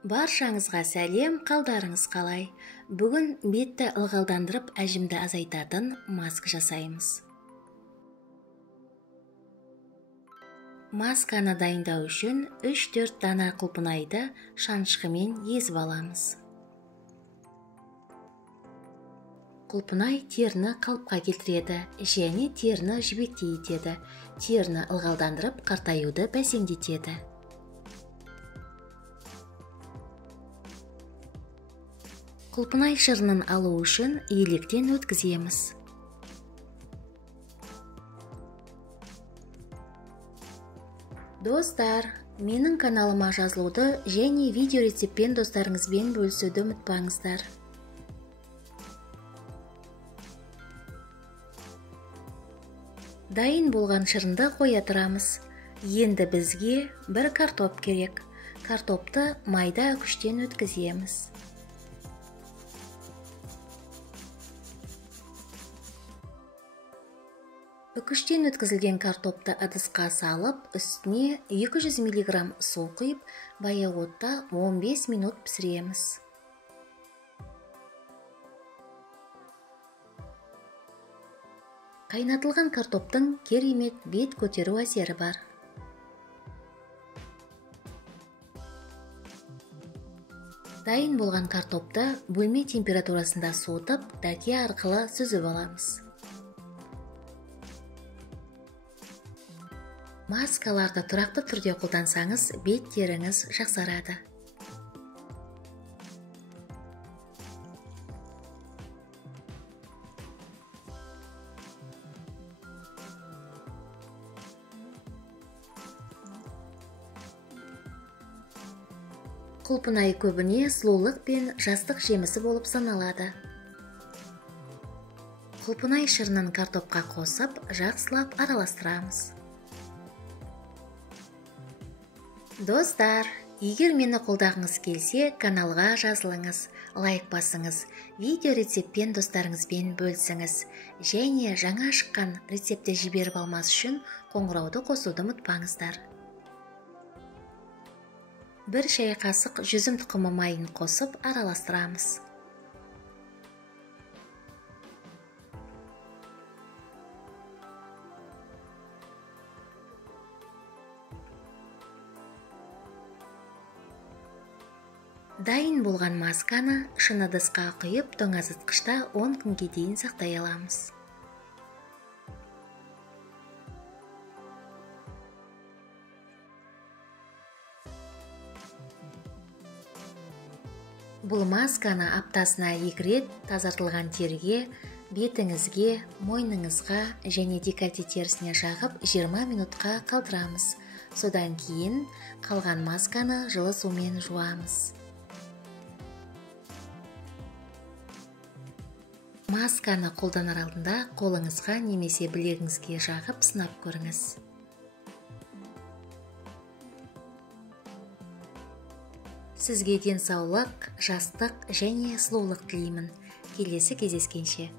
Баршаңызға сәлем, қалдарыңыз қалай? Бүгін бетті ылғалдандырып, әжімді азайтатын маска жасаймыз. Масканы дайындау үшін 3-4 дана құлпынайды шанышқымен езіп аламыз. Құлпынай теріні қалыпқа келтіреді және теріні жібектей етеді. Теріні ылғалдандырып, қартаюды бәсеңдетеді. Құлпынай шырынын алу үшін електен өткіземіз. Достар, менің каналыма жазылуды және видео рецептпен достарыңызбен бөлісуді ұмытпаңыздар. Дайын болған шырынды қоя тұрамыз. Енді бізге бір картоп керек. Картопты майда үкіштен өткіземіз. Үкіштен өткізілген картопты ыдысқа салып, үстіне 200 мг су құйып, баяу отта 15 минут пісіреміз. Қайнатылған картоптың керемет бет көтеру әсері бар. Дайын болған картопты бөлме температурасында суытып, дәке арқылы сүзіп аламыз. Маскаларды тұрақты түрде қолдансаңыз, бет теріңіз жақсарады. Құлпынай көбіне сұлулық пен жастық жемісі болып саналады. Құлпынай шырынын картопқа қосып, жақсылап араластырамыз. Достар, егер мені қолдағыңыз келсе, каналға жазылыңыз, лайк басыңыз, видео рецептпен достарыңызбен бөлісіңіз, және жаңа шыққан рецепті жіберіп алмас үшін қоңырауды қосуды ұмытпаңыздар. 1 шай қасық жүзім тұқымы майын қосып араластырамыз. Дайын болған масканы шыны ыдысқа құйып, тоңазытқышта 10 күнге дейін сақтай аламыз. Бұл масканы аптасына 2 рет тазартылған терге, бетіңізге, мойныңызға және декольте терісіне жағып 20 минутқа қалдырамыз. Содан кейін қалған масканы жылы сумен жуамыз. Масканы қолданар алдында қолыңызға немесе білегіңізге жағып сынап көріңіз. Сізге денсаулық, жастық және сұлулық тілеймін. Келесі кездескенше.